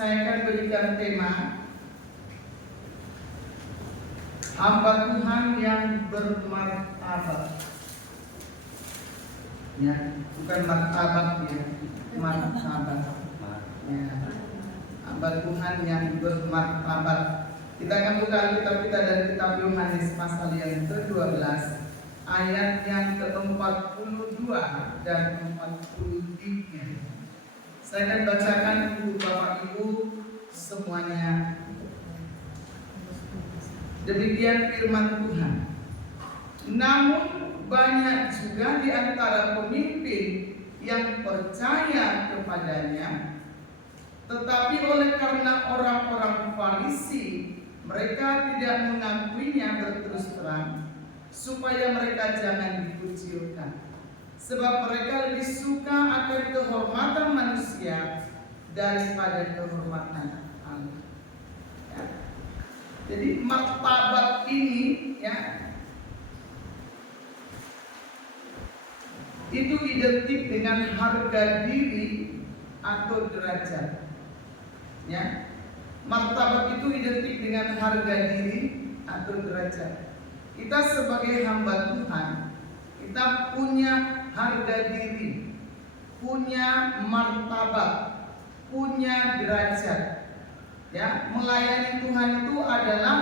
saya akan berikan tema hamba Tuhan yang bermartabat. Ya, bukan martabat ya, martabat. Ya, hamba Tuhan yang bermartabat. Kita akan buka Alkitab kita dari kitab Yohanes pasal yang ke-12 ayat yang ke-42 dan 43. Saya akan bacakan untuk Bapak Ibu semuanya. Demikian firman Tuhan. Namun banyak juga di antara pemimpin yang percaya kepadanya, tetapi oleh karena orang-orang Farisi mereka tidak mengakuinya berterus terang, supaya mereka jangan dikucilkan. Sebab mereka lebih suka akan kehormatan manusia daripada kehormatan Allah. Ya. Jadi martabat ini ya, itu identik dengan harga diri atau derajat. Ya. Martabat itu identik dengan harga diri atau derajat. Kita sebagai hamba Tuhan, kita punya harga diri, punya martabat, punya derajat. Ya, melayani Tuhan itu adalah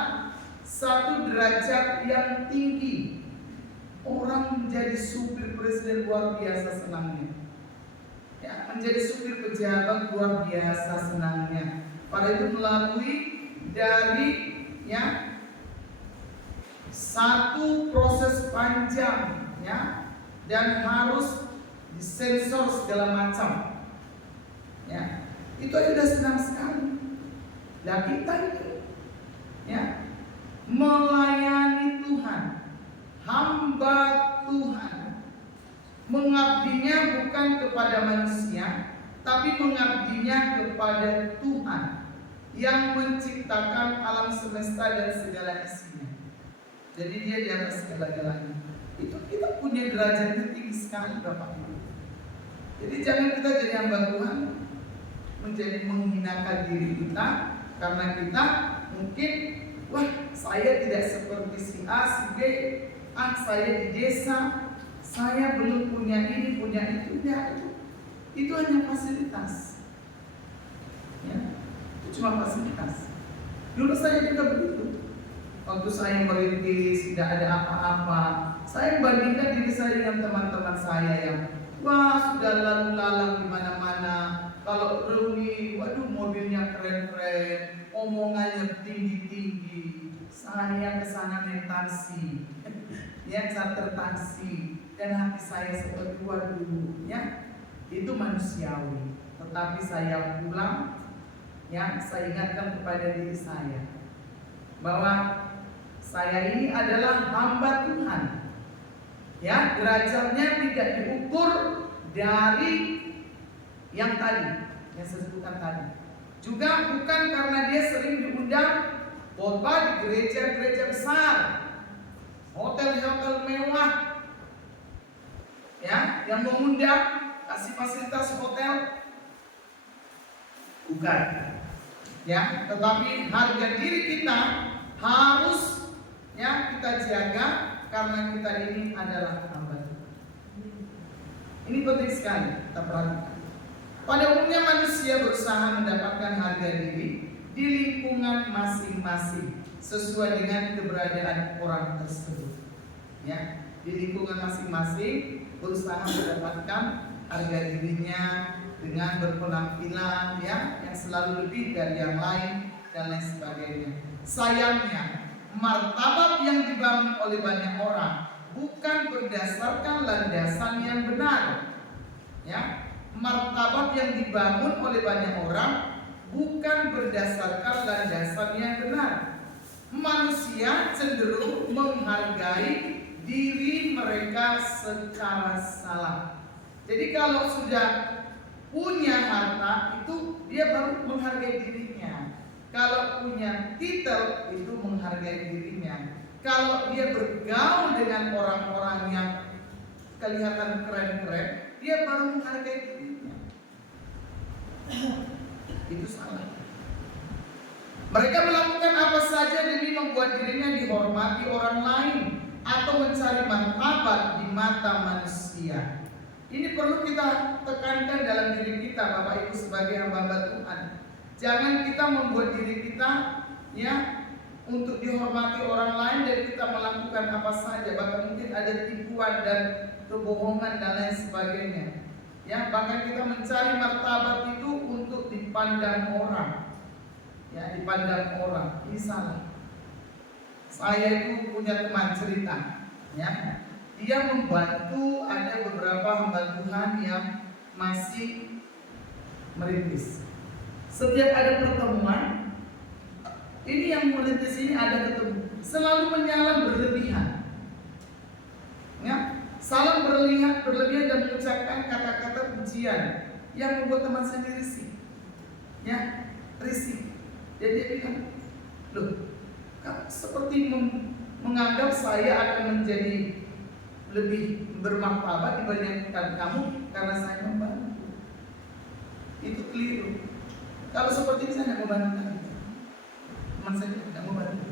satu derajat yang tinggi. Orang menjadi supir presiden luar biasa senangnya. Ya, menjadi supir pejabat luar biasa senangnya. Pada itu melalui dari ya satu proses panjang ya, dan harus disensor segala macam. Ya, itu aja sudah senang sekali. Nah kita ini ya melayani Tuhan, hamba Tuhan, mengabdinya bukan kepada manusia, tapi mengabdinya kepada Tuhan yang menciptakan alam semesta dan segala isinya. Jadi dia di atas segala-galanya. Itu kita punya derajat yang tinggi sekali Bapak Ibu. Jadi jangan kita jadi hamba Tuhan menjadi menghinakan diri kita karena kita mungkin wah saya tidak seperti si A, si B, saya di desa, saya belum punya ini, punya itu. Ya, itu hanya fasilitas. Ya, itu cuma fasilitas. Dulu saya juga begitu. Waktu saya merintis tidak ada apa-apa, saya membandingkan diri saya dengan teman-teman saya yang wah sudah lalu lalang di mana-mana. Kalau reuni, waduh mobilnya keren-keren, omongannya tinggi-tinggi. Saya kesana naik taksi, ya charter taksi, dan hati saya seperti waduh, ya itu manusiawi. Tetapi saya pulang, ya saya ingatkan kepada diri saya bahwa saya ini adalah hamba Tuhan. Ya, derajatnya tidak diukur dari yang tadi, yang saya sebutkan tadi. Juga bukan karena dia sering diundang khotbah di gereja-gereja besar, hotel-hotel mewah, ya, yang mengundang kasih fasilitas hotel, bukan. Ya, tetapi harga diri kita harus ya kita jaga karena kita ini adalah hamba Tuhan. Ini penting sekali kita perhatikan. Pada umumnya manusia berusaha mendapatkan harga diri di lingkungan masing-masing sesuai dengan keberadaan orang tersebut. Ya, di lingkungan masing-masing berusaha mendapatkan harga dirinya dengan berpenampilan ya yang selalu lebih dari yang lain dan lain sebagainya. Sayangnya martabat yang dibangun oleh banyak orang bukan berdasarkan landasan yang benar. Ya, martabat yang dibangun oleh banyak orang bukan berdasarkan landasan yang benar. Manusia cenderung menghargai diri mereka secara salah. Jadi kalau sudah punya harta itu dia baru menghargai dirinya. Kalau punya titel itu menghargai dirinya. Kalau dia bergaul dengan orang-orang yang kelihatan keren-keren, dia baru menghargai dirinya. Itu salah. Mereka melakukan apa saja demi membuat dirinya dihormati orang lain atau mencari martabat di mata manusia. Ini perlu kita tekankan dalam diri kita, Bapak Ibu, sebagai hamba-hamba Tuhan. Jangan kita membuat diri kita untuk dihormati orang lain dan kita melakukan apa saja, bahkan mungkin ada tipuan dan kebohongan dan lain sebagainya. Bahkan kita mencari martabat itu untuk dipandang orang. Dipandang orang. Ini salah. Saya itu punya teman cerita, dia membantu ada beberapa hamba Tuhan yang masih merintis. Setiap ada pertemuan, ini yang merintis ini ada ketemu, selalu menyalam berlebihan, salam berlebihan dan mengucapkan kata-kata pujian yang membuat teman sendiri risih. Jadi dia bilang, loh, seperti menganggap saya akan menjadi lebih bermartabat dibandingkan kamu karena saya membantu. Itu keliru. Kalau seperti ini saya tidak membantu, teman saya tidak membantu.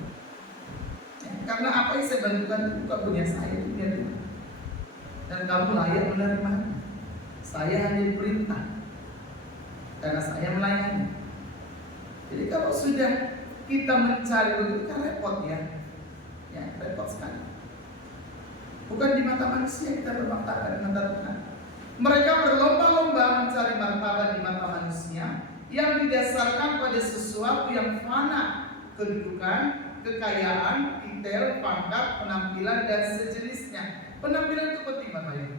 Karena apa yang saya bantukan itu bukan punya saya, itu punya Tuhan. Dan kamu layak menerima. Saya hanya diperintah karena saya melayani. Jadi kalau sudah kita mencari begitu kan repot repot sekali. Bukan di mata manusia kita bermartabat, di mata Tuhan. Mereka berlomba-lomba mencari martabat di mata manusia yang didasarkan pada sesuatu yang fana, kedudukan, kekayaan, titel, pangkat, penampilan dan sejenisnya. Penampilan itu penting, Bapak Ibu.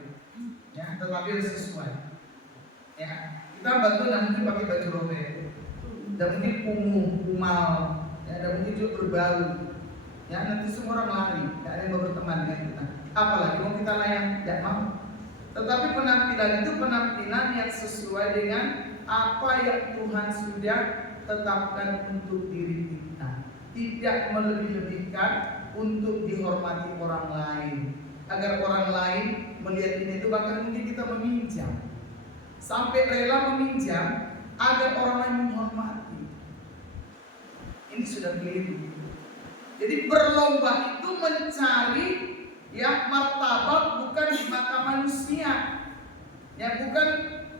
Tetapi harus sesuai. Kita bantu dan mungkin pakai baju robek. Dan mungkin kumal, dan mungkin juga berbau. Nanti semua orang lari, tidak ada yang mau berteman dengan kita. Apalagi mau kita layan, tidak mau. Tetapi penampilan itu penampilan yang sesuai dengan apa yang Tuhan sudah tetapkan untuk diri kita. Tidak melebih-lebihkan untuk dihormati orang lain. Agar orang lain melihat ini itu, bahkan mungkin kita meminjam. Sampai rela meminjam agar orang lain menghormati. Ini sudah keliru. Jadi berlomba itu mencari martabat bukan di mata manusia. Bukan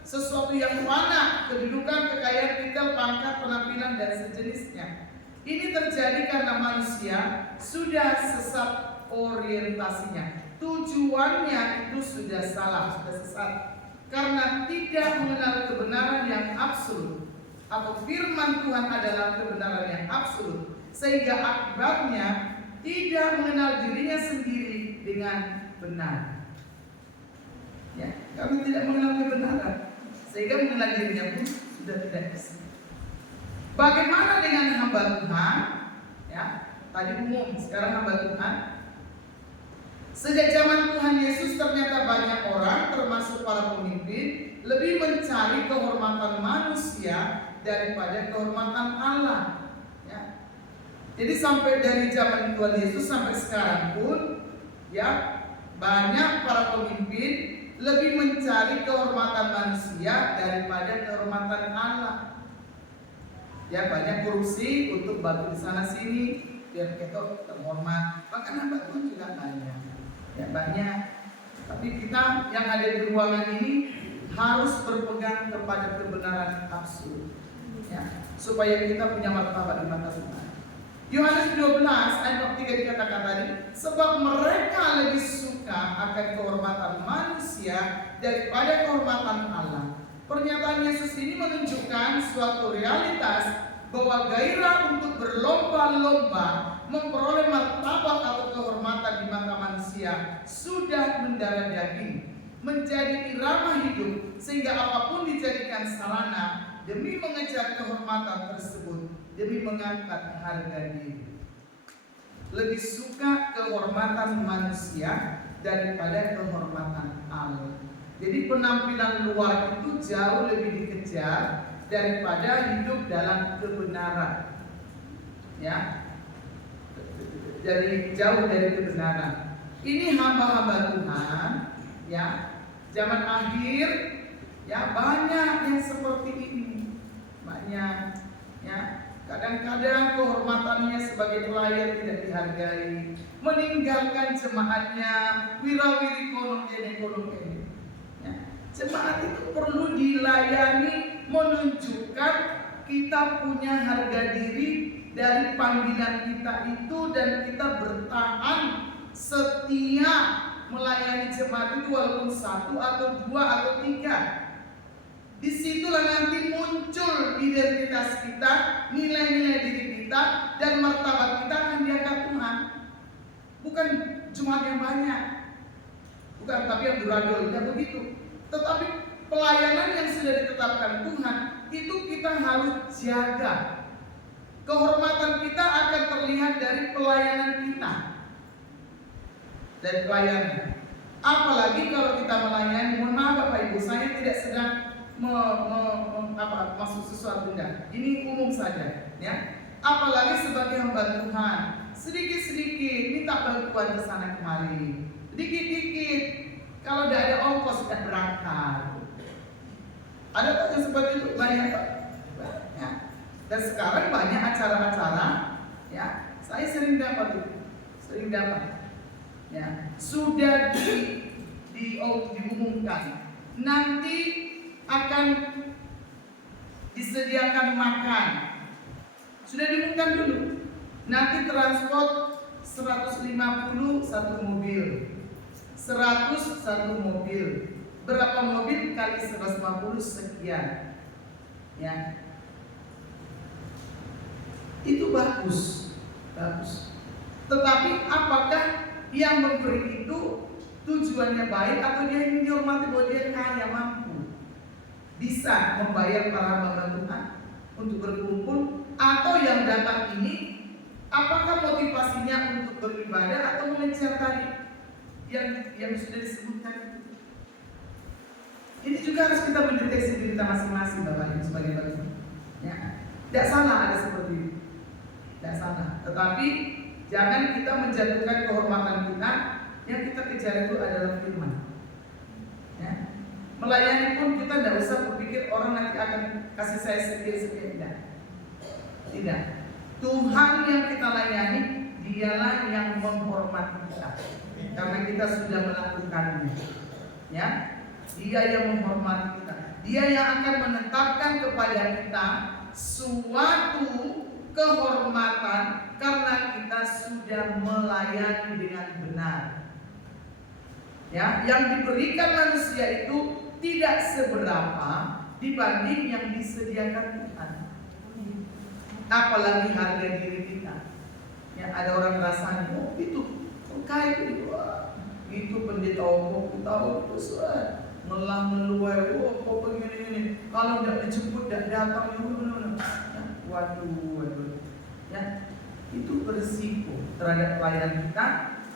sesuatu yang fana, kedudukan, kekayaan, titel, pangkat, penampilan dan sejenisnya. Ini terjadi karena manusia sudah sesat orientasinya. Tujuannya itu sudah salah, sudah sesat. Karena tidak mengenal kebenaran yang absolut. Atau firman Tuhan adalah kebenaran yang absolut, sehingga akibatnya tidak mengenal dirinya sendiri dengan benar. Kami tidak mengenal kebenaran, sehingga mengenal dirinya pun sudah tidak bisa. Bagaimana dengan hamba Tuhan? Tadi umum, sekarang hamba Tuhan. Sejak zaman Tuhan Yesus ternyata banyak orang, termasuk para pemimpin, lebih mencari kehormatan manusia daripada kehormatan Allah. Jadi sampai dari zaman Tuhan Yesus sampai sekarang pun, banyak para pemimpin lebih mencari kehormatan manusia daripada kehormatan Allah. Banyak korupsi untuk bantu di sana sini biar kita terhormat. Bahkan hamba Tuhan juga banyak. Banyak. Tapi kita yang ada di ruangan ini harus berpegang kepada kebenaran absolut. Supaya kita punya martabat di mata Tuhan. Yohanes 12 ayat 3 dikatakan tadi, sebab mereka lebih suka akan kehormatan manusia daripada kehormatan Allah. Pernyataan Yesus ini menunjukkan suatu realitas bahwa gairah untuk berlomba-lomba memperoleh martabat atau kehormatan di mata manusia sudah mendarah daging, menjadi irama hidup, sehingga apapun dijadikan sarana demi mengejar kehormatan tersebut, demi mengangkat harga diri. Lebih suka kehormatan manusia daripada kehormatan Allah. Jadi penampilan luar itu jauh lebih dikejar daripada hidup dalam kebenaran. Jadi jauh dari kebenaran. Ini hamba-hamba Tuhan, zaman akhir, banyak yang seperti ini. Banyak, kadang-kadang temannya sebagai pelayan tidak dihargai, meninggalkan jemaatnya, wirawiri kolong kene. Ya. Jemaat itu perlu dilayani, menunjukkan kita punya harga diri dari panggilan kita itu, dan kita bertahan setia melayani jemaat itu walaupun 1 atau 2 atau 3. Disitulah nanti muncul identitas kita, nilai-nilai diri kita, dan martabat kita akan diangkat Tuhan. Bukan jemaat yang banyak, bukan tapi yang duradol, tidak begitu. Tetapi pelayanan yang sudah ditetapkan Tuhan itu kita harus jaga. Kehormatan kita akan terlihat dari pelayanan kita, dari pelayanan. Apalagi kalau kita melayani, mohon maaf Bapak Ibu, saya tidak sedang masuk sesuatu, enggak. Ini umum saja, ya. Apalagi sebagai hamba Tuhan, sedikit-sedikit minta bantuan ke sana kemari, dikit-dikit. Kalau tidak ada ongkos sudah berangkat. Ada tak yang seperti itu? Banyak. Dan sekarang banyak acara-acara, ya. Saya sering dapat itu, ya. Sudah diumumkan. Nanti akan disediakan makan. Sudah diumumkan dulu. Nanti transport 150 satu mobil, 100 satu mobil. Berapa mobil kali 150 sekian. Ya. Itu bagus. Tetapi apakah yang memberi itu tujuannya baik, atau dia ingin dihormati bahwa dia kaya, mampu, bisa membayar para hamba Tuhan untuk berkumpul, atau yang datang ini apakah motivasinya untuk beribadah atau mengejar tadi yang sudah disebutkan itu. Ini juga harus kita mendeteksi diri kita masing-masing, Bapak Ibu, sebagai bagian. Ya, tidak salah ada seperti itu, tidak salah. Tetapi jangan kita menjatuhkan kehormatan kita. Yang kita kejar itu adalah firman. Ya. Melayani pun kita tidak usah berpikir orang nanti akan kasih saya sekian. Tidak. Tuhan yang kita layani, dialah yang menghormati kita, karena kita sudah melakukannya. Ya, Dia yang menghormati kita. Dia yang akan menetapkan kepada kita suatu kehormatan karena kita sudah melayani dengan benar. Ya, yang diberikan manusia itu tidak seberapa dibanding yang disediakan Tuhan. Apalagi harga diri kita. Ya, ada orang rasanya, oh itu kaya itu pendeta tahu itu meluai, kok begini. Kalau tidak dijemput, tidak datang, ya, waduh. Ya, itu berisiko terhadap pelayanan kita.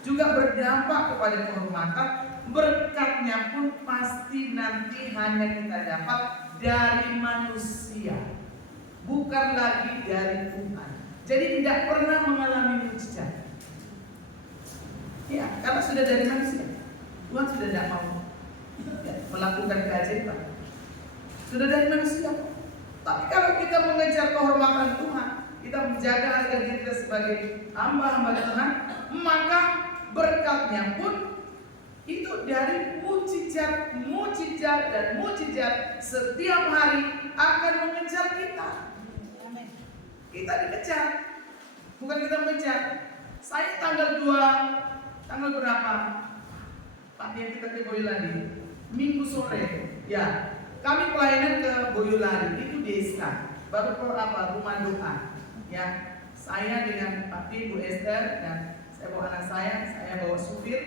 Juga berdampak kepada kehormatan. Berkatnya pun pasti nanti hanya kita dapat dari manusia, bukan lagi dari Tuhan. Jadi tidak pernah mengalami mujizat. Ya, karena sudah dari manusia. Tuhan sudah tidak mau melakukan keajaiban. Sudah dari manusia. Tapi kalau kita mengejar kehormatan Tuhan, kita menjaga harga diri kita sebagai hamba-hamba Tuhan, maka berkatnya pun itu dari mujizat dan mujizat setiap hari akan mengejar kita. Kita dikejar, bukan kita mengejar. Saya tanggal berapa? Pak yang kita ke Boyolali, Minggu sore, ya. Kami pelayanan ke Boyolali, itu desa, baru rumah doa, ya. Saya dengan Pak T, Bu Esther, dan saya bawa anak saya bawa supir,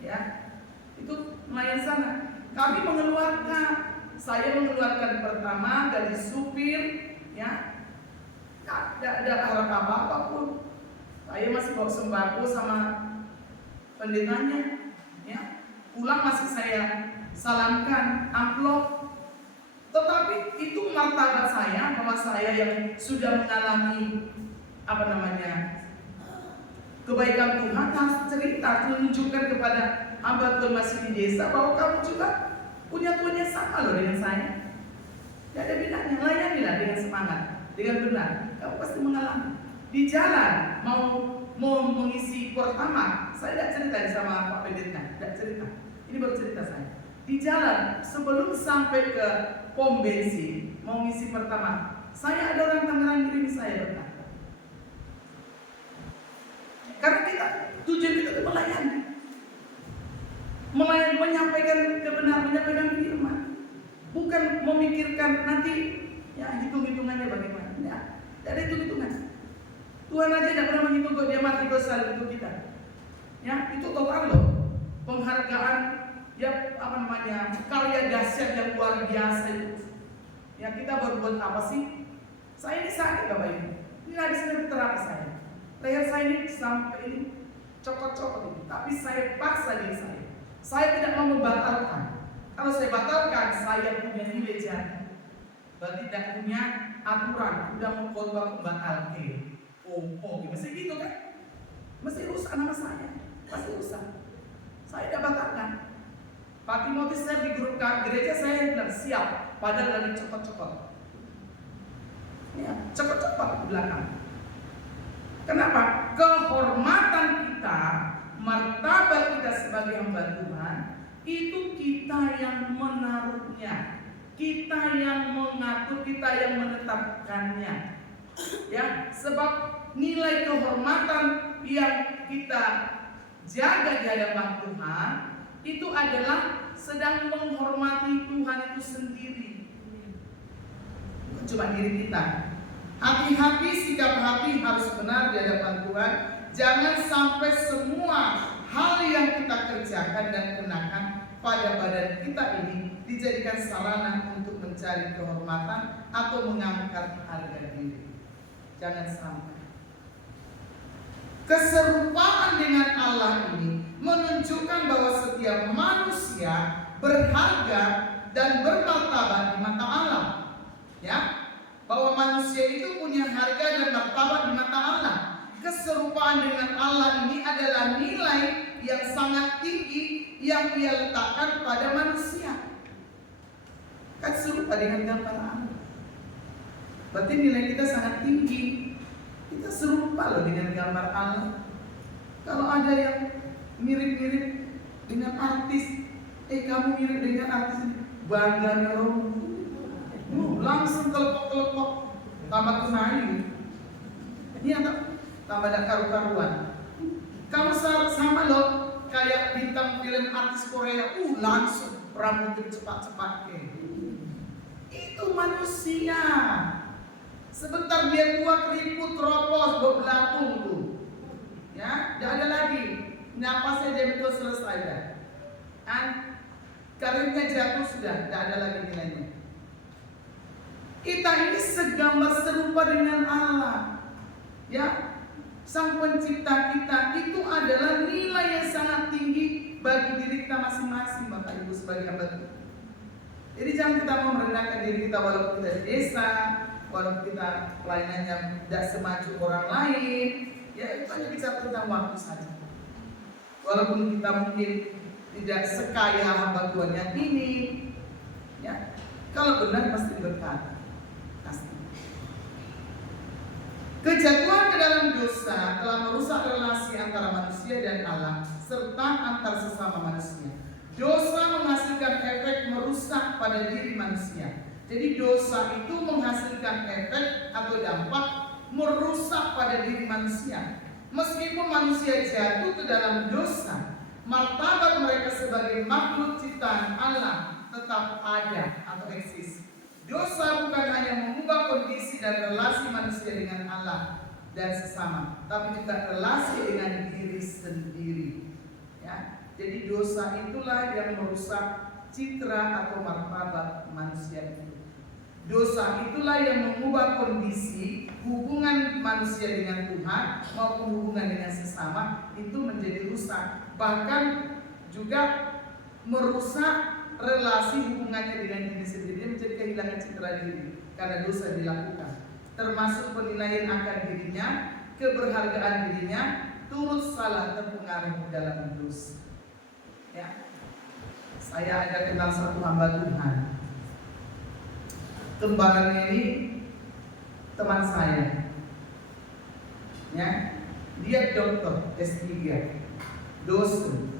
ya. Itu melayani sana. Kami saya mengeluarkan pertama dari supir, ya. Tidak ada harap apa-apa pun. Saya masih bawa sembako sama pendetanya, ya. Pulang masih saya salamkan amplop. Tetapi itu martabat saya, bahwa saya yang sudah mengalami kebaikan Tuhan, harus cerita, menunjukkan kepada hamba Tuhan masih di desa bahwa kamu juga punya Tuhan yang sama loh dengan saya. Tidak ada bedanya, layanilah dengan semangat, dengan benar, kamu pasti mengalami. Di jalan mau mengisi pertama, saya tidak cerita sama Pak Pendeta, tidak cerita. Ini baru cerita saya. Di jalan sebelum sampai ke pom bensin mau ngisi pertama, saya ada orang Tangerang kirim saya berkata. Karena tujuan kita itu melayani, menyampaikan kebenaran, menyampaikan firman, bukan memikirkan nanti ya hitung-hitungannya bagaimana. Tidak ada hitung-hitungan. Tuhan aja tidak pernah menghitung kok dia mati dosa untuk kita. Ya, itu total loh. Penghargaan, ya karya dahsyat yang luar biasa itu. Ya kita berbuat apa sih? Saya ini sakit Bapak Ibu. Ini lagi sedang terapi saya. Leher saya ini sampai ini copot-copot ini. Tapi saya paksa diri saya. Saya tidak mau membatalkan. Kalau saya batalkan, saya punya nilai jahat. Berarti tidak punya aturan. Udah mau khotbah membatalkan. Mesti gitu kan? Mesti rusak nama saya. Pasti rusak. Saya tidak batalkan. Pak Timotius saya di grup gereja saya bilang siap. Padahal lagi cepat-cepat. Ya, cepat-cepat di belakang. Kenapa? Kehormatan kita, martabat kita sebagai hamba Tuhan, itu kita yang menaruhnya, kita yang mengatur, kita yang menetapkannya. Ya, sebab nilai kehormatan yang kita jaga di hadapan Tuhan itu adalah sedang menghormati Tuhan itu sendiri. Bukan cuma diri kita. Hati-hati, sikap hati harus benar di hadapan Tuhan. Jangan sampai semua hal yang kita kerjakan dan kenakan pada badan kita ini dijadikan sarana untuk mencari kehormatan atau mengangkat harga diri. Jangan sampai. Keserupaan dengan Allah ini menunjukkan bahwa setiap manusia berharga dan bermartabat di mata Allah. Ya, bahwa manusia itu punya harga dan martabat di mata Allah. Keserupaan dengan Allah ini adalah nilai yang sangat tinggi yang Dia letakkan pada manusia. Kan serupa dengan gambar Allah. Berarti nilai kita sangat tinggi. Kita serupa loh dengan gambar Allah. Kalau ada yang mirip-mirip dengan artis, kamu mirip dengan artis ini, bangganya orang, langsung kelepok-kelepok, tambah kenaik. Ini tambah ada karu-karuan. Kamu sama loh kayak bintang film artis Korea, langsung rambutnya cepat-cepat. Itu manusia. Sebentar dia tua keriput, ropos, berbelatung tuh. Ya, tidak ada lagi. Nafas saja betul selesai dah. Karirnya jatuh sudah, tidak ada lagi nilainya. Kita ini segambar serupa dengan Allah. Ya, Sang Pencipta kita itu adalah nilai yang sangat tinggi bagi diri kita masing-masing, Bapak Ibu sebagai hamba Tuhan. Jadi jangan kita mau merendahkan diri kita walaupun kita di desa, walaupun kita pelayanannya tidak semaju orang lain, ya itu hanya bicara tentang waktu saja. Walaupun kita mungkin tidak sekaya hamba Tuhan yang ini, ya kalau benar pasti berkata, pasti. Kejatuhan ke dalam dosa telah merusak relasi antara manusia dan Allah serta antar sesama manusia. Dosa menghasilkan efek merusak pada diri manusia. Jadi dosa itu menghasilkan efek atau dampak merusak pada diri manusia. Meskipun manusia jatuh ke dalam dosa, martabat mereka sebagai makhluk ciptaan Allah tetap ada atau eksis. Dosa bukan hanya mengubah kondisi dan relasi manusia dengan Allah dan sesama, tapi juga relasi dengan diri sendiri. Ya, jadi dosa itulah yang merusak citra atau martabat manusia itu. Dosa itulah yang mengubah kondisi hubungan manusia dengan Tuhan maupun hubungan dengan sesama itu menjadi rusak. Bahkan juga merusak relasi hubungannya dengan diri sendiri. Dia menjadi kehilangan citra diri karena dosa dilakukan. Termasuk penilaian akan dirinya, keberhargaan dirinya, turut salah terpengaruh dalam dosa. Ya. Saya ada kenal satu hamba Tuhan. Kembarannya ini teman saya. Ya, dia dokter S3, dosen,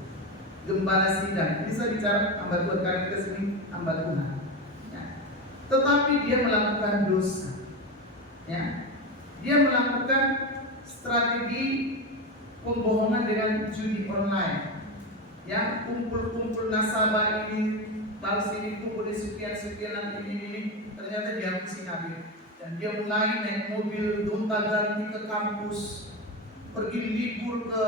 gembala sidang. Bisa bicara hamba Tuhan karena kita sini hamba Tuhan. Ya. Tetapi dia melakukan dosa. Ya. Dia melakukan strategi pembohongan dengan judi online. Ya, kumpul-kumpul nasabah ini, lalu sini kumpul di sekian nanti ini, ternyata dia pusing habis. Dan dia mulai naik mobil gonta-ganti ke kampus, pergi libur ke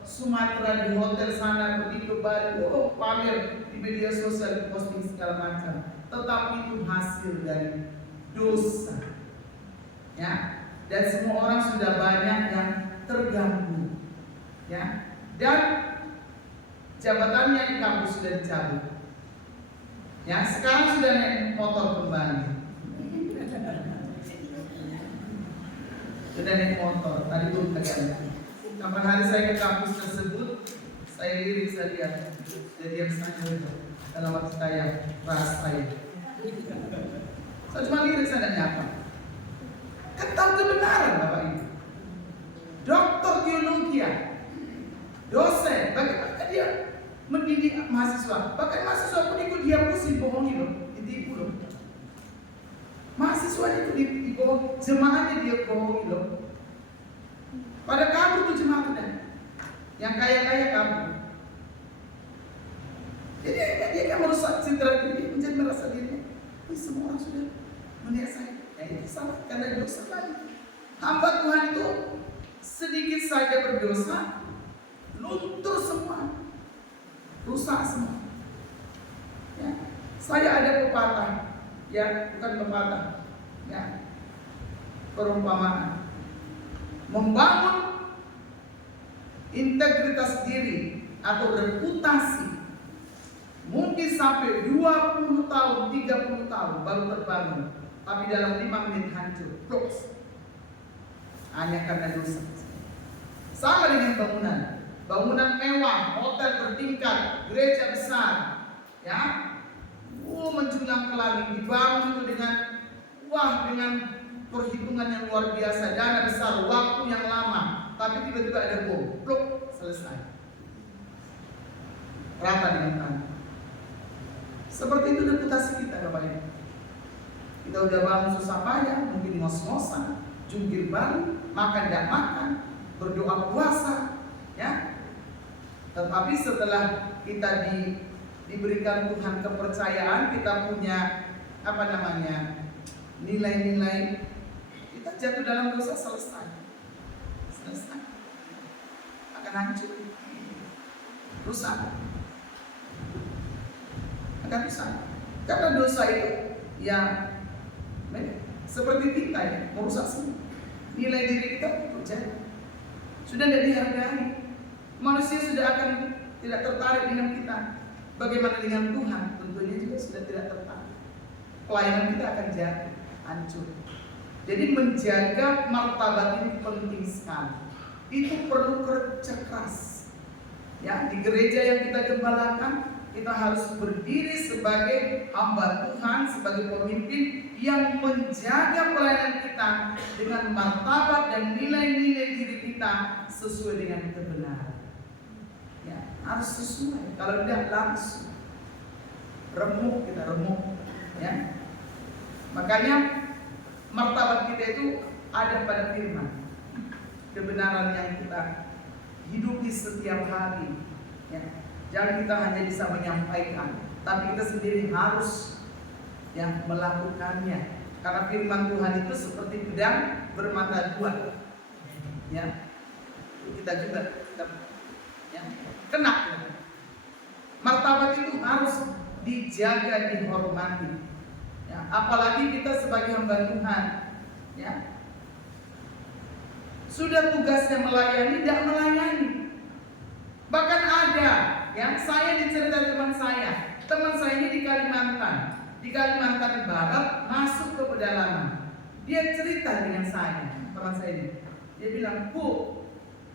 Sumatera di hotel sana, pergi ke Bali, pamer di media sosial, posting segala macam. Tetapi itu hasil dari dosa. Ya, dan semua orang sudah banyak yang terganggu. Ya, dan jabatannya di kampus sudah dicabut. Ya, sekarang sudah naik motor kembali. Sudah naik motor, tadi belum terjadi. Kapan hari saya ke kampus tersebut, saya lirik, saya lihat, jadi yang sangat dalam waktu saya ras saya. Saya cuma lirik, saya tidak nyapa. Kan kebenaran Bapak Ibu. Doktor teologi, dosen, bagaimana dia mendidik mahasiswa? Bahkan mahasiswa pun ikut dia pusing, bohongi loh, ditipu loh. Mahasiswa itu dibohongi, jemaahnya dia bohongi loh. Pada kabur tuh jemaahnya, yang kaya-kaya kabur. Jadi dia kan merusak citra diri, menjadi merasa diri. Semua orang sudah melihat saya. Ya itu salah karena dosa lagi. Hamba Tuhan itu sedikit saja berdosa, luntur semua, rusak semua. Ya. Saya ada pepatah, ya bukan pepatah, ya perumpamaan. Membangun integritas diri atau reputasi mungkin sampai 20 tahun, 30 tahun baru terbangun, tapi dalam 5 menit hancur, close. Hanya karena dosa. Sama dengan bangunan mewah, hotel bertingkat, gereja besar, ya, menjulang ke langit, dibangun itu dengan perhitungan yang luar biasa, dana besar, waktu yang lama, tapi tiba-tiba ada bom, pluk, selesai. Rata dengan tanah. Seperti itu reputasi kita, Bapak Ibu. Kita udah bangun susah payah, mungkin ngos-ngosan, jungkir balik, makan tidak makan, berdoa puasa, ya. Tetapi setelah kita diberikan Tuhan kepercayaan, kita punya nilai-nilai, kita jatuh dalam dosa, selesai akan hancur, rusak akan rusak. Karena dosa itu ya seperti kita ya, merusak semua. Nilai diri kita berjatuh, sudah tidak dihargai. Manusia sudah akan tidak tertarik dengan kita. Bagaimana dengan Tuhan? Tentunya juga sudah tidak tertarik. Pelayanan kita akan jatuh, hancur. Jadi menjaga martabat ini penting sekali. Itu perlu kerja keras. Ya, di gereja yang kita gembalakan, kita harus berdiri sebagai hamba Tuhan, sebagai pemimpin yang menjaga pelayanan kita dengan martabat dan nilai-nilai diri kita sesuai dengan kebenaran. Ya, harus sesuai. Kalau tidak langsung remuk, kita remuk. Ya, makanya martabat kita itu ada pada firman, kebenaran yang kita hidupi setiap hari. Ya. Jangan kita hanya bisa menyampaikan, tapi kita sendiri harus yang melakukannya. Karena firman Tuhan itu seperti pedang bermata dua. Ya, kita juga kena. Martabat itu harus dijaga, dihormati. Ya, apalagi kita sebagai hamba Tuhan, ya, sudah tugasnya melayani, tidak melayani. Bahkan ada yang saya dicerita teman saya ini di Kalimantan Barat, masuk ke pedalaman. Dia cerita dengan saya, teman saya ini. Dia bilang, Bu,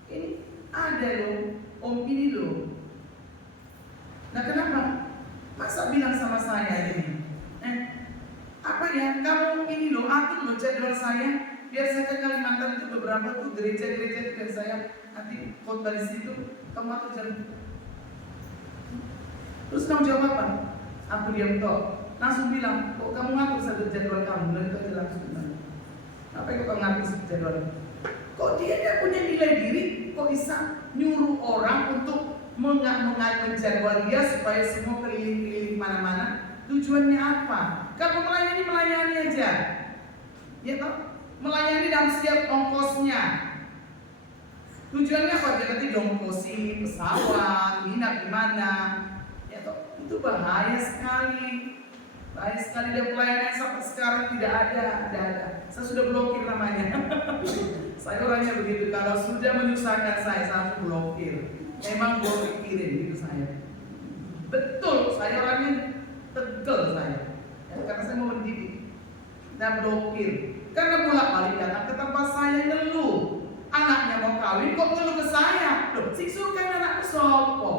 ini ada loh, om ini loh. Nah kenapa? Masa bilang sama saya ini? Apa ya, kamu ini loh, atur loh jadwal saya, biar saya ke Kalimantan itu beberapa beberapa tuh gereja-gereja dan saya nanti khotbah di situ, kamu atur jam. Terus kamu jawab apa? Aku diam toh. Langsung bilang, kok kamu ngatur satu jadwal kamu? Dan itu aja langsung bilang, apa yang kau ngatur jadwal? Kok dia punya nilai diri? Kok bisa nyuruh orang untuk menjadwal dia supaya semua keliling-keliling mana-mana? Tujuannya apa? Kalau melayani aja, ya toh? Melayani dalam setiap ongkosnya. Tujuannya apa? Dia nanti diongkosi pesawat, nginap di mana? Ya toh, itu bahaya sekali. Bahaya sekali, dan pelayanan sampai sekarang tidak ada. Saya sudah blokir namanya. Saya orangnya begitu, kalau sudah menyusahkan saya langsung blokir. Memang gue pikirin gitu saya. Betul, saya orangnya tegel saya. Ya, karena saya mau mendidik dan blokir. Karena bolak-balik datang ke tempat saya ngeluh. Anaknya mau kawin kok ngeluh ke saya. Loh, si surga anakku sopo.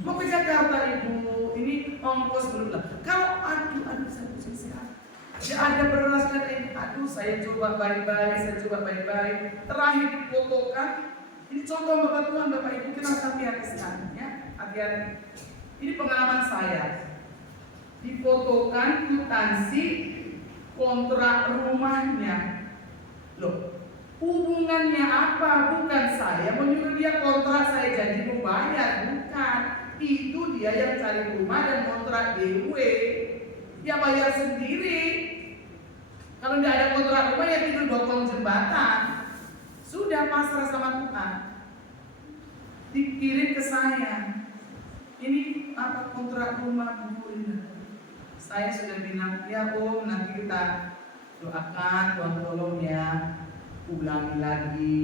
Mau ke Jakarta ibu, ini ongkos belum lah. Kalau aduh saya pusing sekali. Ya ada beras dan aduh saya coba baik-baik. Terakhir difotokan. Ini contoh Bapak Tuhan, Bapak Ibu, kita harus hati-hati sekali ya. Hati-hati. Ini pengalaman saya. Difotokan kwitansi kontrak rumahnya. Loh, hubungannya apa? Bukan saya menyuruh dia kontrak, saya janji mau bayar, bukan. Itu dia yang cari rumah dan kontrak DW. Ya bayar sendiri. Kalau tidak ada kontrak rumah ya tidur di kolong jembatan. Sudah pasrah sama Tuhan. Dikirim ke saya. Ini apa kontrak rumah Bu? Saya sudah bilang, ya Om, nanti kita doakan, Tuhan tolong ya. Ulangi lagi.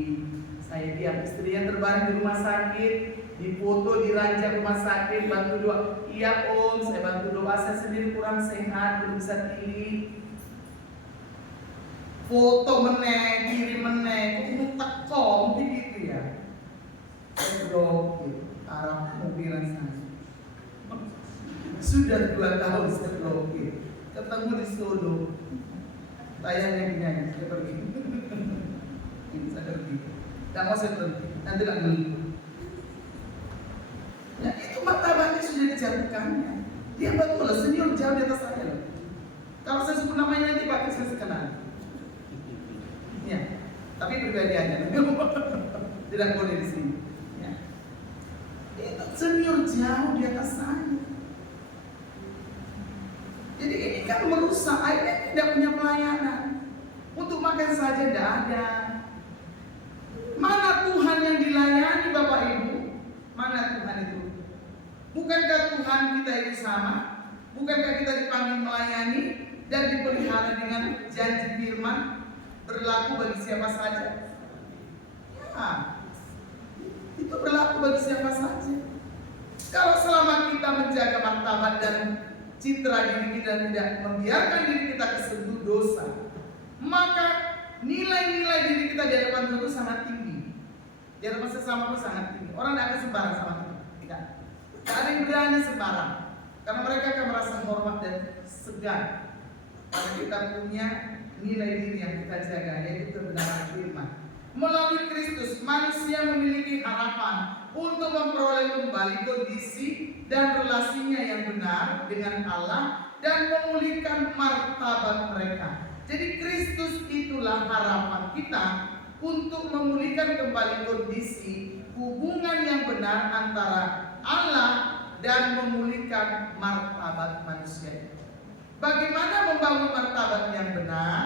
Saya diam, istrinya terbaring di rumah sakit, difoto di ranjang rumah sakit, bantu doa. Iya Om, saya bantu doa, saya sendiri kurang sehat, belum bisa pilih. Foto meneng, kirim meneng, kok teko, mungkin gitu ya. Saya blokir, arah mobilan saya. Sudah 2 tahun saya blokir. Ketemu di Solo, tayangnya gini, saya pergi. Ini saya pergi. Tak mau saya berhenti, nanti tak beli. Ya itu martabatnya sudah dijatuhkannya. Dia betul senior jauh di atas saya. Kalau saya sebut namanya nanti Pak saya kenal. Ya, tapi pribadi aja. Tidak boleh di sini. Ya. Itu senior jauh di atas saya. Jadi ini kan merusak. Akhirnya tidak punya pelayanan. Untuk makan saja tidak ada. Mana Tuhan yang dilayani Bapak Ibu? Mana Tuhan itu? Bukankah Tuhan kita itu sama? Bukankah kita dipanggil melayani dan dipelihara dengan janji firman berlaku bagi siapa saja? Ya, itu berlaku bagi siapa saja. Kalau selama kita menjaga martabat dan citra diri kita dan tidak membiarkan diri kita kesentuh dosa, maka nilai-nilai diri kita di hadapan Tuhan itu sangat tinggi. Di hadapan sesama pun sangat tinggi. Orang tidak akan sembarang sama kita. Tidak. Tidak ada yang berani sembarang. Karena mereka akan merasa hormat dan segan. Karena kita punya nilai diri yang kita jaga, yaitu kebenaran firman. Melalui Kristus, manusia memiliki harapan untuk memperoleh kembali kondisi dan relasinya yang benar dengan Allah dan memulihkan martabat mereka. Jadi Kristus itulah harapan kita untuk memulihkan kembali kondisi hubungan yang benar antara Allah dan memulihkan martabat manusia. Bagaimana membangun martabat yang benar?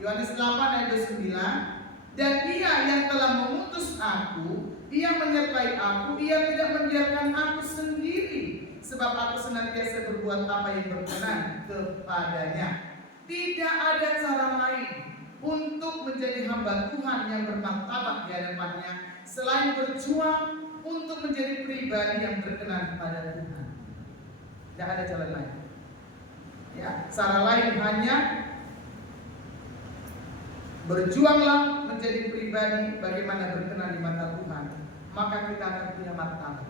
Yohanes 8 ayat 29. Dan Ia yang telah mengutus aku, Ia menyertai aku, Ia tidak membiarkan aku sendiri, sebab aku senantiasa berbuat apa yang berkenan kepadanya. Tidak ada cara lain untuk menjadi hamba Tuhan yang bermartabat di hadapannya selain berjuang untuk menjadi pribadi yang berkenan kepada Tuhan. Tidak ada jalan lain. Ya, cara lain hanya berjuanglah menjadi pribadi bagaimana berkenan di mata Tuhan, maka kita akan punya martabat.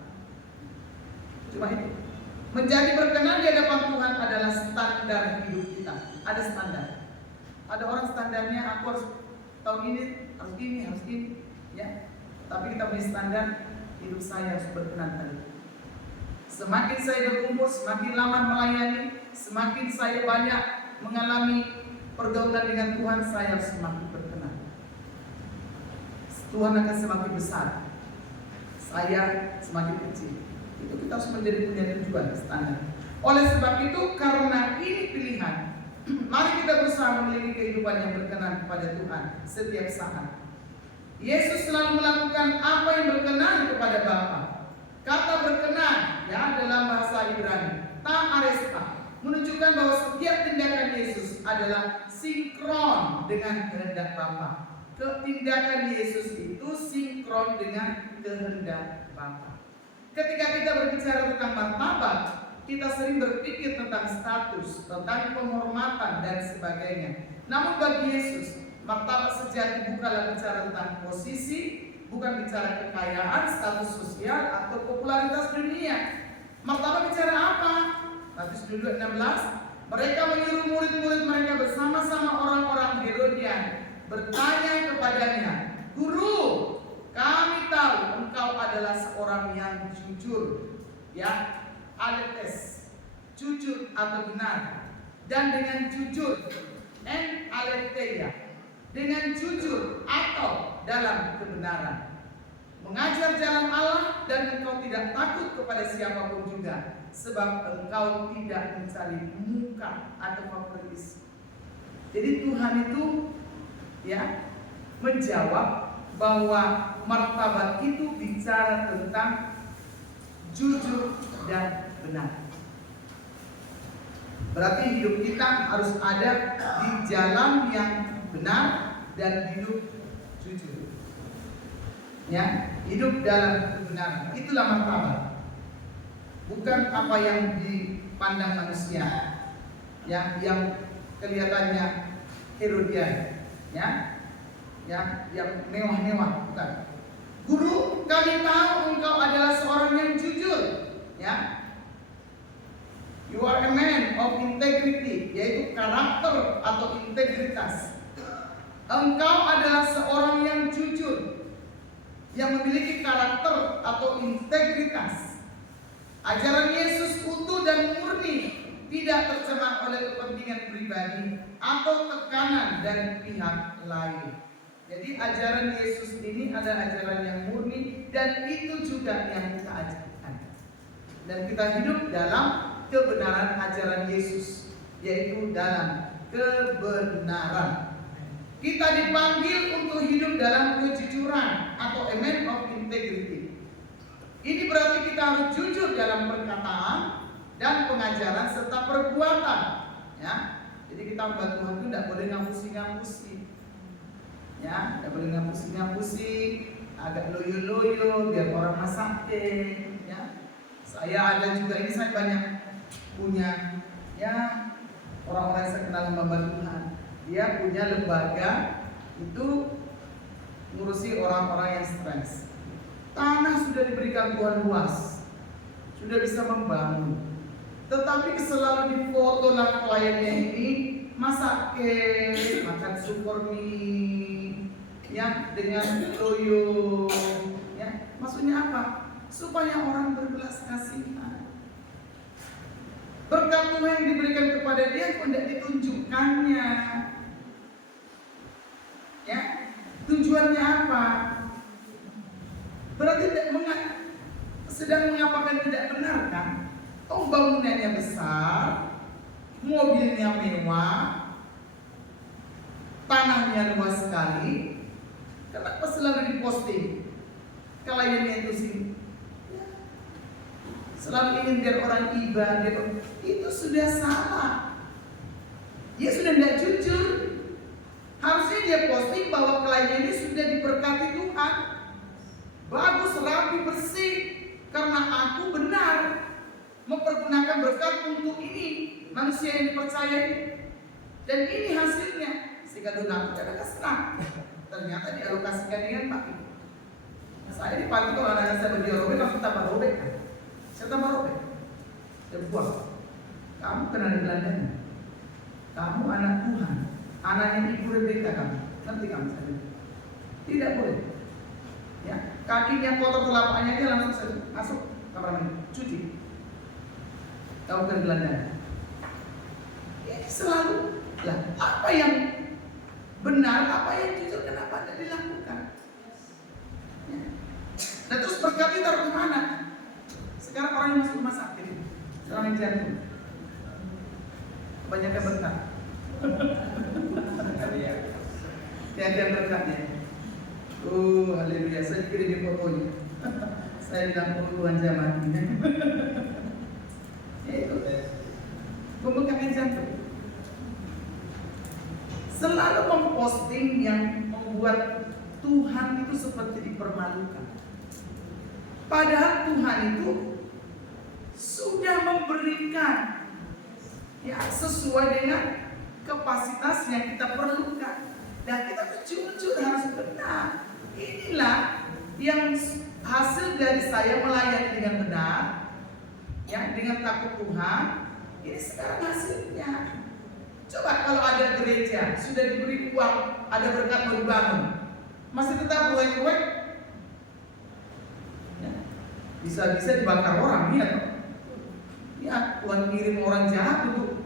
Cuma itu. Menjadi berkenan di hadapan Tuhan adalah standar hidup kita. Ada standar. Ada orang standarnya aku harus tahun ini harus ini, ya. Tapi kita punya standar hidup saya harus berkenan pada Tuhan. Semakin saya berumur, semakin lama melayani, semakin saya banyak mengalami pergaulan dengan Tuhan, saya harus semakin berkenan. Tuhan akan semakin besar, saya semakin kecil. Itu kita harus menjadi punya tujuan standar. Oleh sebab itu, karena ini pilihan, mari kita berusaha memiliki kehidupan yang berkenan kepada Tuhan setiap saat. Yesus selalu melakukan apa yang berkenan kepada Bapa. Kata berkenan, ya, dalam bahasa Ibrani, ta'aresta, menunjukkan bahwa setiap tindakan Yesus adalah sinkron dengan kehendak Bapa. Tindakan Yesus itu sinkron dengan kehendak Bapa. Ketika kita berbicara tentang martabat, kita sering berpikir tentang status, tentang penghormatan dan sebagainya. Namun bagi Yesus, martabat sejati bukanlah bicara tentang posisi, bukan bicara kekayaan, status sosial atau popularitas dunia. Martabat bicara apa? Matius 16, mereka menyuruh murid-murid mereka bersama-sama orang-orang Herodian bertanya kepadanya, "Guru, kami tahu engkau adalah seorang yang jujur." Ya, aletes, jujur atau benar. Dan dengan jujur, aletheia, dengan jujur atau dalam kebenaran, mengajar jalan Allah, dan engkau tidak takut kepada siapapun juga, sebab engkau tidak mencari muka atau favoritisme. Jadi Tuhan itu, ya, menjawab bahwa martabat itu bicara tentang jujur dan benar. Berarti hidup kita harus ada di jalan yang benar dan hidup jujur. Ya, hidup dalam kebenaran. Itulah martabat. Bukan apa yang dipandang manusia, yang kelihatannya Herodian, ya, yang mewah-mewah, bukan. Guru, kami tahu engkau adalah seorang yang jujur, ya. You are a man of integrity, yaitu karakter atau integritas. Engkau adalah seorang yang jujur, yang memiliki karakter atau integritas. Ajaran Yesus utuh dan murni, tidak tercemar oleh kepentingan pribadi atau tekanan dari pihak lain. Jadi ajaran Yesus ini adalah ajaran yang murni, dan itu juga yang kita ajarkan. Dan kita hidup dalam kebenaran ajaran Yesus, yaitu dalam kebenaran. Kita dipanggil untuk hidup dalam kejujuran atau a man of integrity. Ini berarti kita harus jujur dalam perkataan dan pengajaran serta perbuatan, ya. Jadi kita membantu Tuhan itu tidak boleh ngapusi-ngapusi, ya, tidak boleh ngapusi-ngapusi, agak loyo-loyo biar orang masakin, ya. Saya ada juga, ini saya banyak punya, ya, orang-orang yang saya kenal hamba Tuhan. Dia punya lembaga itu ngurusi orang-orang yang stres. Tanah sudah diberikan Tuhan luas, sudah bisa membangun, tetapi selalu difoto lah kliennya ini masak kek, makan super mie, ya, dengan loyo, ya. Maksudnya apa? Supaya orang berbelas kasihan. Berkat Tuhan yang diberikan kepada dia tidak ditunjukkannya, ya. Tujuannya apa? Berarti sedang mengapakan tidak benar, kan? Oh, bangunannya besar, mobilnya mewah, tanahnya luas sekali. Kenapa selalu diposting? Kliennya itu sih, ya, selalu ingin biar orang iba, itu sudah salah. Dia sudah tidak jujur. Harusnya dia posting bahwa kliennya ini sudah diberkati Tuhan, bagus, rapi, bersih, karena aku benar mempergunakan berkat untuk ini manusia yang dipercayai, dan ini hasilnya. Sehingga donatur tidak senang, ternyata dialokasikan dengan baik. Saya di pagi kalau anak saya berdiri robek, langsung tambah robek, kan? Saya tambah robek, saya buang. Kamu kena di Belandanya, kamu anak Tuhan, anaknya Ibu Rebeka kamu, ngerti kamu? Tidak boleh. Ya, kakinya kotor telapaknya dia langsung masuk kamar mandi, cuci. Tahu kan gelandang? Ini selalu lah. Apa yang benar, apa yang jujur, kenapa tidak dilakukan? Ya. Nah terus berkat taruh di mana? Sekarang orang yang masuk rumah sakit, serangan jantung, kebanyakan berkat. Tiada berkatnya. Haleluya. Saya kira di fotonya. Saya bilang puluhan zaman. Itu pembengkakan jantung. Selalu memposting yang membuat Tuhan itu seperti dipermalukan. Padahal Tuhan itu sudah memberikan ya sesuai dengan kapasitas yang kita perlukan. Dan kita jujur harus benar. Inilah yang hasil dari saya melayani dengan benar, ya, dengan takut Tuhan. Ini sekarang hasilnya. Coba kalau ada gereja sudah diberi uang, ada berkat mau dibangun, masih tetap proyek-proyek, ya, bisa-bisa dibakar orang, ya, ya, Tuhan kirim orang jahat untuk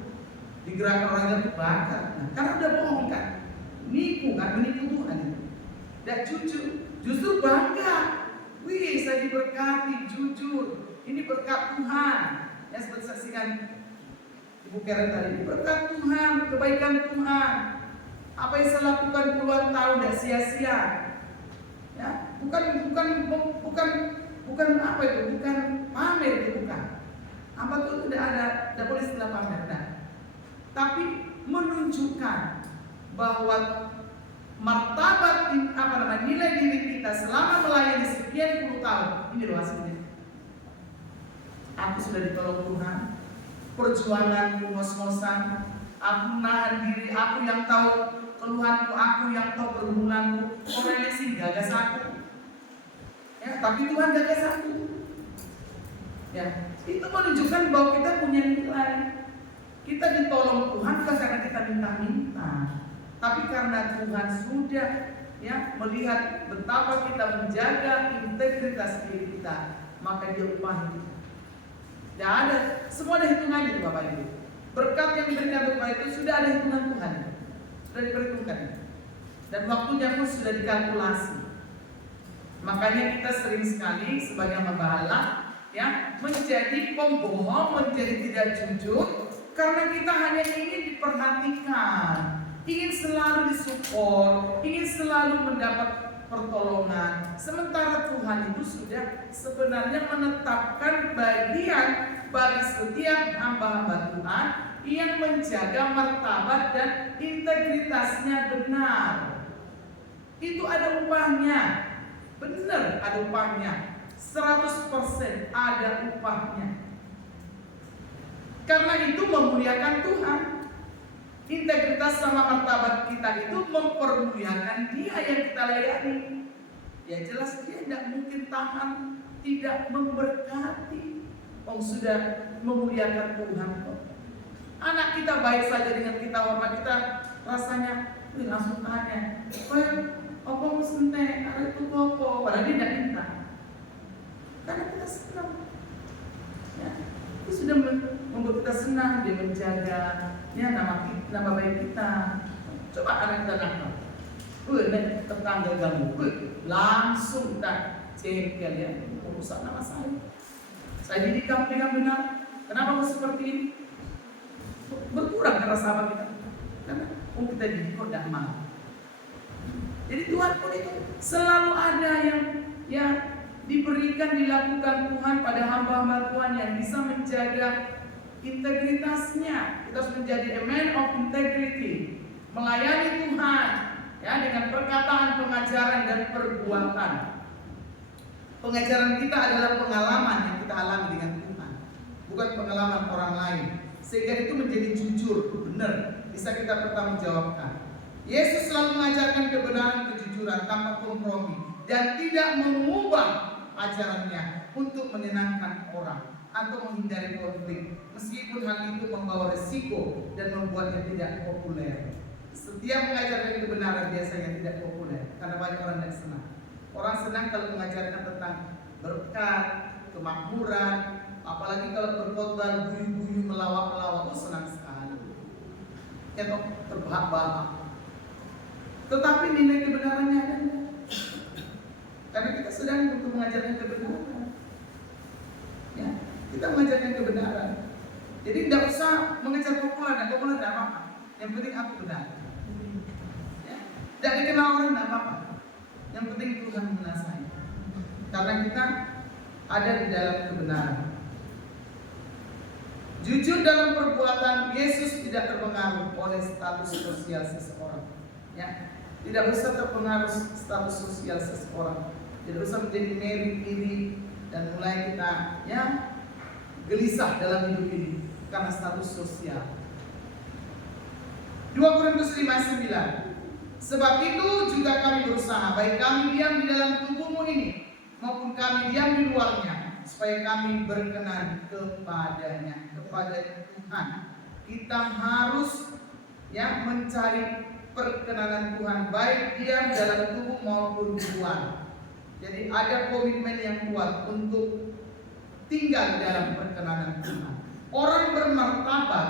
digerakkan orang jahat dibakar. Nah, karena udah bohong kan, nipu kan, menipu Tuhan itu. Dan jujur, justru bangga. Wih, saya diberkati, jujur. Ini berkat Tuhan. Ya, seperti saksikan Ibu Karen tadi, ini berkat Tuhan, kebaikan Tuhan. Apa yang saya lakukan puluhan tahun tidak sia-sia. Ya, bukan apa itu, bukan pamer itu, bukan. Apa itu tidak boleh istilah pamer. Nah, tapi menunjukkan bahwa martabat nilai diri kita selama melayani sekian puluh tahun ini loh hasilnya. Aku sudah ditolong Tuhan, perjuanganku ngos-ngosan, aku nahan diri, aku yang tahu keluhanku, aku yang tahu pergumulanku, orang lain sih gagas aku. Ya, tapi Tuhan gagas aku. Ya, itu menunjukkan bahwa kita punya nilai. Kita ditolong Tuhan bukan karena kita minta-minta, tapi karena Tuhan sudah ya melihat betapa kita menjaga integritas diri kita, maka Dia upahi kita. Tidak ada, semua ada hitungannya Bapak Ibu. Berkat yang diberikan kepada itu sudah ada hitungan Tuhan, sudah diperhitungkan, dan waktunya pun sudah dikalkulasi. Makanya kita sering sekali sebagai pembahala ya menjadi pembohong, menjadi tidak jujur, karena kita hanya ingin diperhatikan, ingin selalu disupport, ingin selalu mendapat pertolongan. Sementara Tuhan itu sudah sebenarnya menetapkan bagian bagi setiap hamba-hamba Tuhan yang menjaga martabat dan integritasnya benar. Itu ada upahnya, benar ada upahnya, 100% ada upahnya. Karena itu memuliakan Tuhan. Integritas sama martabat kita itu mempermuliakan Dia yang kita layani. Ya jelas Dia tidak mungkin tahan tidak memberkati. Sudah memuliakan Tuhan. Anak kita baik saja dengan kita hormat, kita rasanya langsung tanya, apa mesti ada itu apa? Padahal dia tidak minta. Karena kita senang. Ya, itu sudah membuat kita senang, Dia menjaga ya nama baik kita. Coba anak kita nakal, tetangga ganggu, langsung kita cengkel ya, merusak nama saya. Saya didikan dengan benar. Kenapa kok seperti ini? Berkurang karena sahabat kita. Karena kita didik kok tidak mau. Jadi Tuhan pun itu selalu ada yang diberikan, dilakukan Tuhan pada hamba-hamba Tuhan yang bisa menjaga integritasnya. Kita harus menjadi a man of integrity, melayani Tuhan ya dengan perkataan, pengajaran dan perbuatan. Pengajaran kita adalah pengalaman yang kita alami dengan Tuhan, bukan pengalaman orang lain. Sehingga itu menjadi jujur, benar, bisa kita pertanggungjawabkan. Yesus selalu mengajarkan kebenaran, kejujuran tanpa kompromi dan tidak mengubah ajarannya untuk menyenangkan orang atau menghindari konflik, meskipun hal itu membawa resiko dan membuatnya tidak populer. Setiap mengajarkan kebenaran biasanya tidak populer karena banyak orang yang senang. Orang senang kalau mengajarkan tentang berkat, kemakmuran, apalagi kalau berkhotbah guyu-guyu melawak-melawak, senang sekali. Ya toh, terbahak-bahak. Tetapi nilai kebenarannya ada. Karena kita sedang untuk mengajarkan kebenaran. Ya, kita mengajarkan kebenaran. Jadi tidak usah mengejar populer tidak apa-apa. Yang penting aku benar. Ya, tidak dikenal orang tidak apa-apa. Yang penting Tuhan mengenal saya. Karena kita ada di dalam kebenaran. Jujur dalam perbuatan, Yesus tidak terpengaruh oleh status sosial seseorang. Ya, tidak usah terpengaruh status sosial seseorang. Tidak usah menjadi iri dan mulai kita gelisah dalam hidup ini karena status sosial. 2 Korintus 5:9. Sebab itu juga kami berusaha, baik kami diam di dalam tubuhmu ini maupun kami diam di luarnya, supaya kami berkenan kepadanya, kepada Tuhan. Kita harus mencari perkenanan Tuhan, baik diam dalam tubuh maupun di luar. Jadi ada komitmen yang kuat untuk tinggal dalam perkenanan Tuhan. Orang bermartabat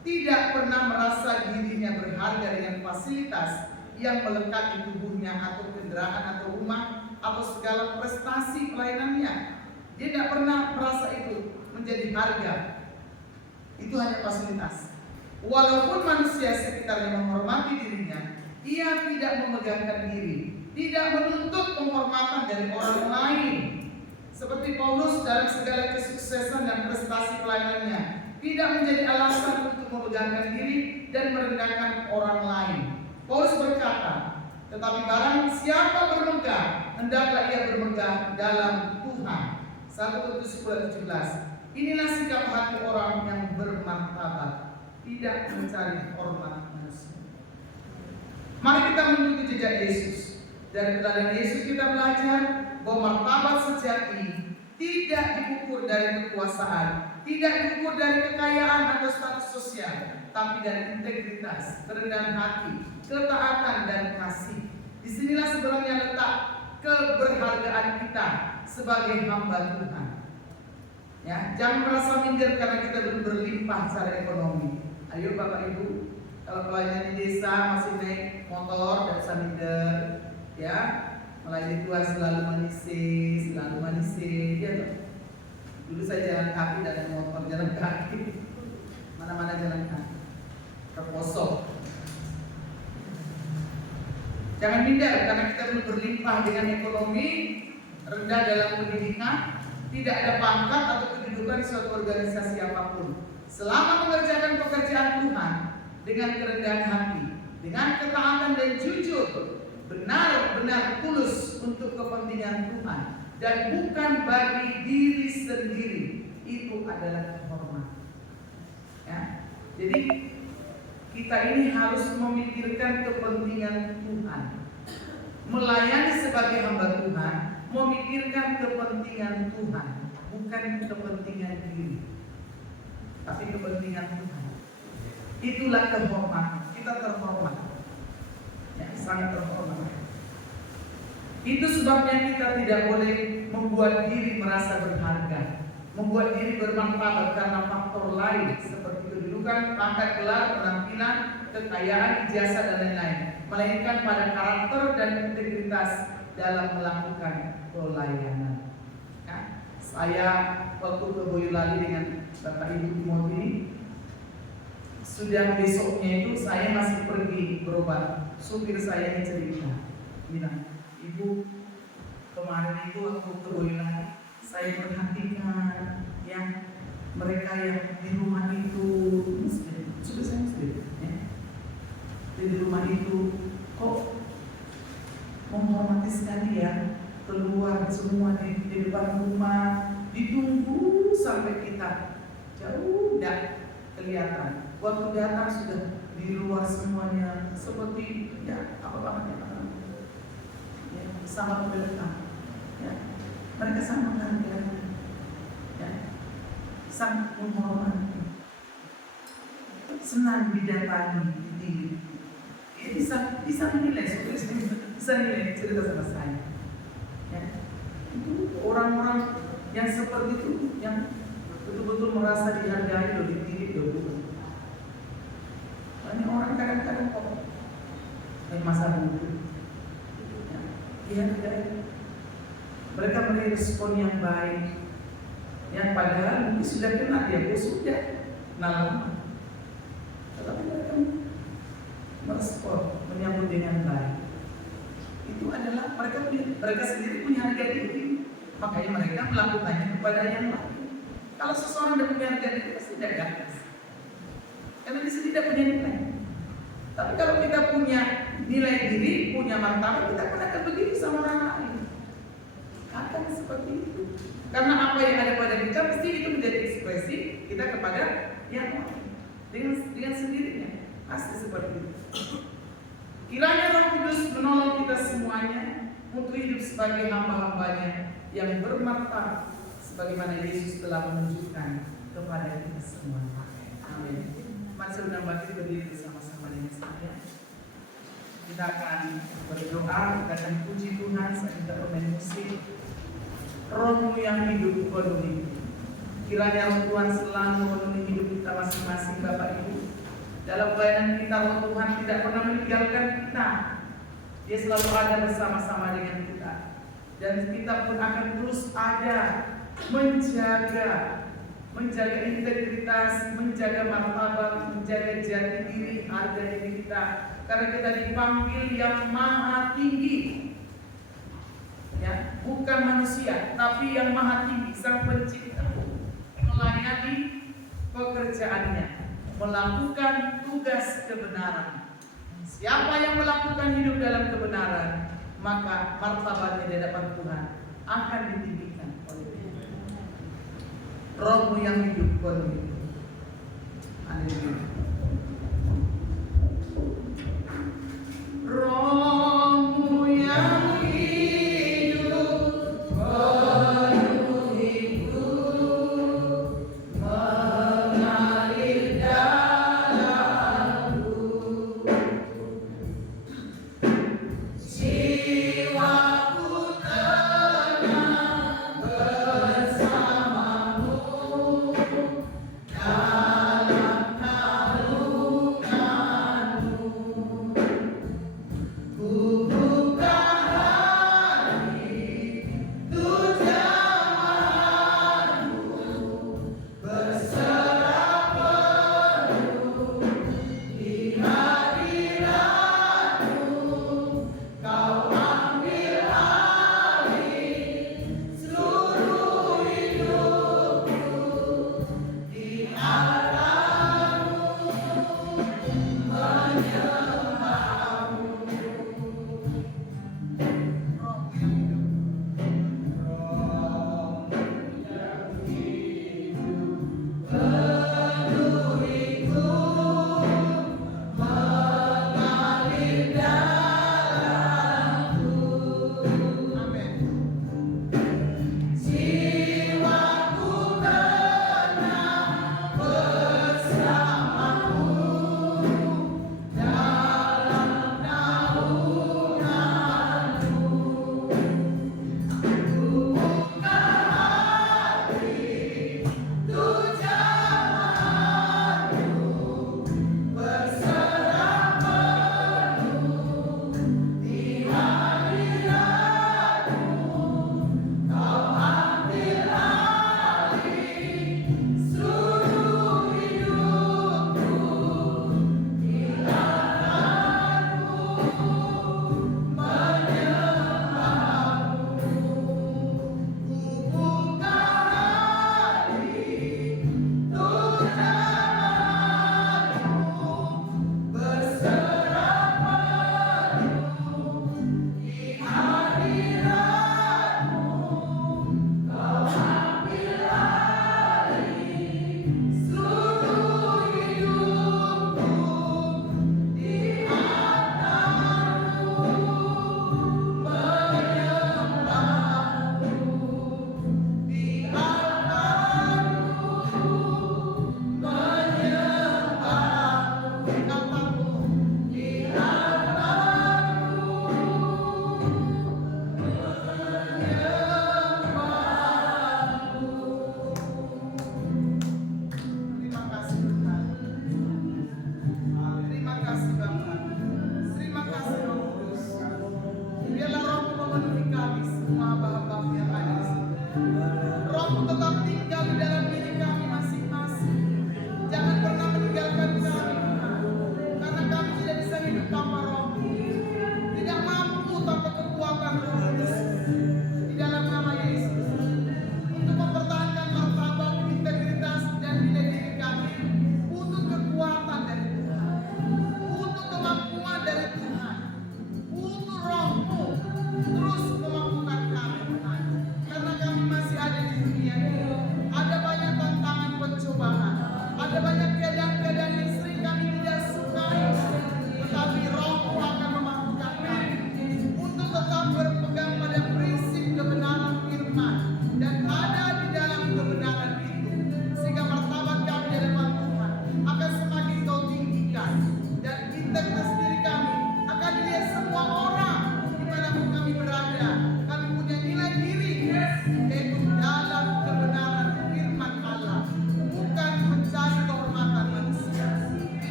tidak pernah merasa dirinya berharga dengan fasilitas yang melekat di tubuhnya atau kendaraan atau rumah atau segala prestasi pelayanannya. Dia tidak pernah merasa itu menjadi harga. Itu hanya fasilitas. Walaupun manusia sekitarnya menghormati dirinya, ia tidak memegahkan diri, tidak menuntut penghormatan dari orang lain. Seperti Paulus dalam segala kesuksesan dan prestasi pelayanannya, tidak menjadi alasan untuk memegahkan diri dan merendahkan orang lain. Paulus berkata, tetapi barang siapa bermegah, hendaklah ia bermegah dalam Tuhan. 1 Korintus 10:17. Inilah sikap hati orang yang bermartabat, tidak mencari hormat manusia. Mari kita mengikuti jejak Yesus. Dari teladan Yesus kita belajar bahwa martabat sejati tidak diukur dari kekuasaan, tidak diukur dari kekayaan atau status sosial, tapi dari integritas, kerendahan hati, ketaatan dan kasih. Disinilah sebenarnya letak keberhargaan kita sebagai hamba Tuhan. Ya, jangan merasa minder karena kita belum berlimpah secara ekonomi. Ayo Bapak Ibu, kalau pelayan di desa masih naik motor, tidak usah minder. Ya, melayani Tuhan selalu manisih, ya loh. Dulu saya jalan kaki dan motor jalan kaki, mana-mana jalan kaki, terposok. Jangan minder karena kita belum berlimpah dengan ekonomi, rendah dalam pendidikan, tidak ada pangkat atau kedudukan di suatu organisasi apapun. Selama mengerjakan pekerjaan Tuhan dengan kerendahan hati, dengan ketaatan dan jujur, benar-benar tulus untuk kepentingan Tuhan dan bukan bagi diri sendiri, itu adalah kehormatan. Ya, jadi kita ini harus memikirkan kepentingan Tuhan, melayani sebagai hamba Tuhan, memikirkan kepentingan Tuhan, bukan kepentingan diri, tapi kepentingan Tuhan. Itulah kehormatan. Kita terhormat. Ya, sangat terhormat. Itu sebabnya kita tidak boleh membuat diri merasa berharga, membuat diri bermanfaat karena faktor lain seperti kedudukan, pangkat, gelar, penampilan, kekayaan, ijazah dan lain-lain, melainkan pada karakter dan integritas dalam melakukan pelayanan. Ya, saya waktu ke Boyolali dengan Bapak Ibu Timothy, sudah besoknya itu saya masih pergi berobat. Supir saya ini cerita, bilang, Ibu, kemarin itu waktu ke Boyolali, saya perhatikan yang mereka yang di rumah itu, sudah saya muslim, ya. Di rumah itu kok menghormati sekali ya, keluar semua di depan rumah, ditunggu sampai kita jauh tidak kelihatan. Waktu datang sudah di luar semuanya seperti ya apa namanya, ya, sangat welcome. Ya, mereka sangat menghargai, ya, sangat menghormati, senang didatangi di bisa menilai, bisa menilai cerita sama saya. Ya. Itu orang-orang yang seperti itu, yang betul-betul merasa dihargai loh, ditirik loh. Banyak orang kadang-kadang kok masa bodoh. Ya, dihargai. Mereka memberi respon yang baik. Yang padahal mungkin sudah kena dia, sudah lama. Tetapi mereka merespon, menyambut dengan baik. Itu adalah mereka sendiri punya harga diri. Makanya mereka melakukannya kepada yang lain. Kalau seseorang tidak punya harga diri pasti tidak gagas. Karena di sini tidak punya nilai. Tapi kalau kita punya nilai diri, punya martabat, kita akan begitu sama orang lain. Akan seperti itu. Karena apa yang ada pada kita pasti itu menjadi ekspresi kita kepada yang lain. Dengan sendirinya pasti seperti itu. Kiranya Roh Kudus menolong kita semuanya untuk hidup sebagai hamba-hambanya yang bermartabat sebagaimana Yesus telah menunjukkan kepada kita semua. Amin. Mari saudara bangkit berdiri bersama-sama dengan saya. Kita akan berdoa, kita akan puji Tuhan, saya minta pemain musik. Roh-Mu yang hidup penuhi. Kiranya Roh Tuhan selalu memenuhi hidup kita masing-masing, Bapak Ibu. Dalam pelayanan kita, Roh Tuhan tidak pernah meninggalkan kita. Dia selalu ada bersama-sama dengan kita. Dan kita pun akan terus ada menjaga integritas, menjaga martabat, menjaga jati diri, harga diri kita. Karena kita dipanggil yang maha tinggi. Ya, bukan manusia, tapi yang maha tinggi, Sang Pencipta, melayani pekerjaannya, melakukan tugas kebenaran. Siapa yang melakukan hidup dalam kebenaran, maka martabatnya di hadapan Tuhan akan ditinggikan oleh Dia. Roh-Mu yang hidup penuhi. Haleluya. Roh-Mu yang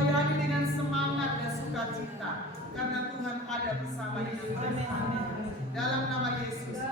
melayani dengan semangat dan sukacita karena Tuhan ada bersama hidup mereka. Dalam nama Yesus.